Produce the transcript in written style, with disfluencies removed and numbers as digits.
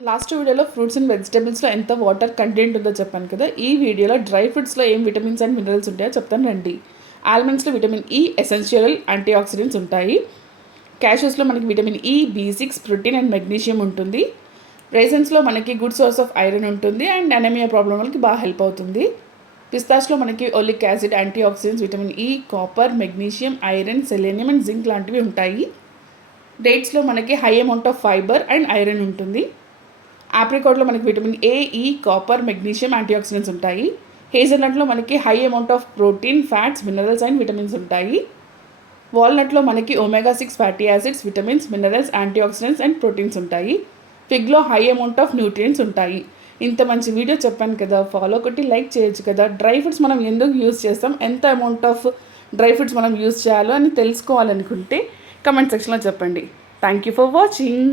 Last వీడియోలో fruits and వెజిటబుల్స్లో ఎంత water content ఉందో చెప్పాను కదా. ఈ వీడియోలో డ్రై ఫ్రూట్స్లో ఏం విటమిన్స్ అండ్ మినరల్స్ ఉంటాయో చెప్తాను రండి. ఆల్మండ్స్లో vitamin E essential antioxidants ఉంటాయి. క్యాషూస్లో మనకి vitamin E, B6, protein and magnesium ఉంటుంది. రైసన్స్లో మనకి గుడ్ సోర్స్ ఆఫ్ ఐరన్ ఉంటుంది అండ్ అనీమియా ప్రాబ్లం వాళ్ళకి బాగా హెల్ప్ అవుతుంది. పిస్తాష్లో మనకి oleic acid, antioxidants, vitamin E, copper, magnesium, iron, selenium and zinc లాంటివి ఉంటాయి. డేట్స్లో మనకి high amount of fibre and iron ఉంటుంది. ఆప్రికాట్లో మనకి విటమిన్ ఏ, ఈ, కాపర్, మెగ్నీషియం, యాంటీ ఆక్సిడెంట్స్ ఉంటాయి. హేజల్నట్లో మనకి high amount of protein, fats, minerals and vitamins ఉంటాయి. వాల్నట్లో మనకి omega-6 fatty acids, vitamins, minerals, antioxidants and proteins ఉంటాయి. ఫిగ్లో హై అమౌంట్ ఆఫ్ న్యూట్రియంట్స్ ఉంటాయి. ఇంత మంచి వీడియో చెప్పాను కదా, ఫాలో కొట్టి లైక్ చేయొచ్చు కదా. డ్రై ఫ్రూట్స్ మనం ఎందుకు యూజ్ చేస్తాం, ఎంత అమౌంట్ ఆఫ్ డ్రై ఫ్రూట్స్ మనం యూజ్ చేయాలో అని తెలుసుకోవాలనుకుంటే కమెంట్ సెక్షన్లో చెప్పండి. Thank you for watching.